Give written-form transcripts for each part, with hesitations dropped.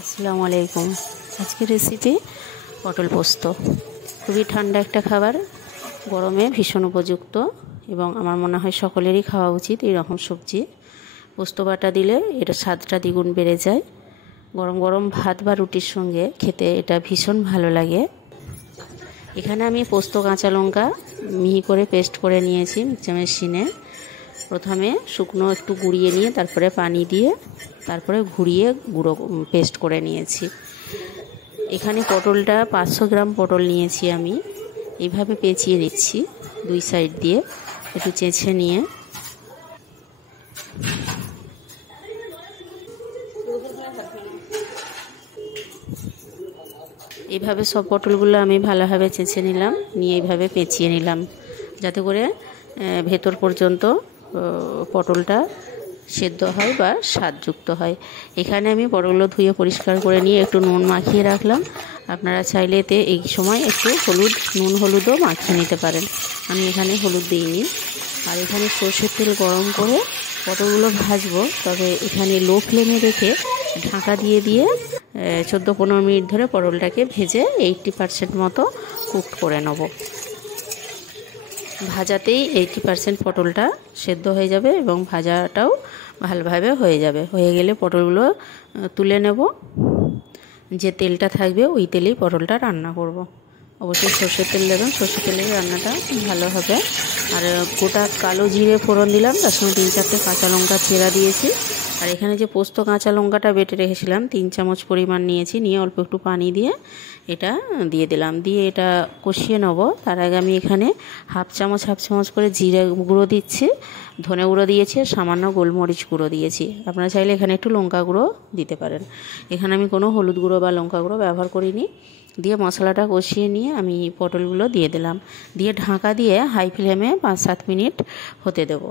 আসসালামু আলাইকুম। আজকের রেসিপি পটল পোস্ত। খুবই ঠান্ডা একটা খাবার, গরমে ভীষণ উপযুক্ত এবং আমার মনে হয় সকলেরই খাওয়া উচিত। এই রকম সবজি পোস্ত বাটা দিলে এটা স্বাদটা দ্বিগুণ বেড়ে যায়। গরম গরম ভাত বা রুটির সঙ্গে খেতে এটা ভীষণ ভালো লাগে। এখানে আমি পোস্ত কাঁচা লঙ্কা মিহি করে পেস্ট করে নিয়েছি মিক্সচার মেশিনে। প্রথমে শুকনো একটু গুঁড়িয়ে নিয়ে তারপরে পানি দিয়ে তারপরে ঘুরিয়ে গুঁড়ো পেস্ট করে নিয়েছি। এখানে পটলটা 500 গ্রাম পটল নিয়েছি আমি। এইভাবে পেঁচিয়ে নিচ্ছি দুই সাইড দিয়ে, একটু চেঁচে নিয়ে এইভাবে সব পটলগুলো আমি ভালোভাবে চেঁচে নিলাম, নিয়ে এইভাবে পেঁচিয়ে নিলাম যাতে করে ভেতর পর্যন্ত পটলটা সেদ্ধ হয় বা স্বাদযুক্ত হয়। এখানে আমি পটলগুলো ধুয়ে পরিষ্কার করে নিয়ে একটু নুন মাখিয়ে রাখলাম। আপনারা চাইলে এতে এই সময় একটু নুন হলুদও মাখিয়ে নিতে পারেন। আমি এখানে হলুদ দিইনি। আর এখানে সর্ষের তেল গরম করে পটলগুলো ভাজবো, তবে এখানে লো ফ্লেমে রেখে ঢাকা দিয়ে 14-15 মিনিট ধরে পটলটাকে ভেজে 80% মতো কুক করে নেব। ভাজাতেই 80% পটলটা সেদ্ধ হয়ে যাবে এবং ভাজাটাও ভালোভাবে হয়ে যাবে। হয়ে গেলে পটলগুলো তুলে নেব। যে তেলটা থাকবে ওই তেলেই পটলটা রান্না করব। অবশ্যই সর্ষের তেল দেবেন, সর্ষের তেলের রান্নাটা ভালো হবে। আর গোটা কালো জিরে ফোড়ন দিলাম, তার সঙ্গে 3-4টে কাঁচা লঙ্কা চেরা দিয়েছি। আর এখানে যে পোস্ত কাঁচা লঙ্কাটা বেটে রেখেছিলাম 3 চামচ পরিমাণ নিয়েছি, নিয়ে অল্প একটু পানি দিয়ে এটা দিয়ে দিলাম, দিয়ে এটা কষিয়ে নেব। তার আগে আমি এখানে হাফ চামচ করে জিরে গুঁড়ো দিচ্ছি, ধনে গুঁড়ো দিয়েছি, সামান্য গোলমরিচ গুঁড়ো দিয়েছি। আপনারা চাইলে এখানে একটু লঙ্কা গুঁড়ো দিতে পারেন। এখানে আমি কোনো হলুদ গুঁড়ো বা লঙ্কা গুঁড়ো ব্যবহার করিনি। দিয়ে মশলাটা কষিয়ে নিয়ে আমি পটলগুলো দিয়ে দিলাম, দিয়ে ঢাকা দিয়ে হাই ফ্লেমে 5-7 মিনিট হতে দেব।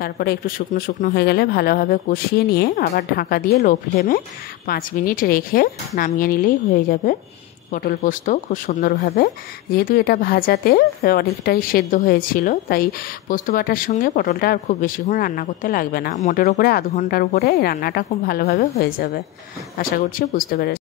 তারপরে একটু শুকনো শুকনো হয়ে গেলে ভালোভাবে কষিয়ে নিয়ে আবার ঢাকা দিয়ে লো ফ্লেমে 5 মিনিট রেখে নামিয়ে নিলেই হয়ে যাবে পটল পোস্ত খুব সুন্দরভাবে। যেহেতু এটা ভাজাতে অনেকটাই সেদ্ধ হয়েছিল, তাই পোস্ত বাটার সঙ্গে পটলটা আর খুব বেশিক্ষণ রান্না করতে লাগবে না। মোটের ওপরে আধ ঘন্টার উপরে এই রান্নাটা খুব ভালোভাবে হয়ে যাবে। আশা করছি বুঝতে পেরেছি।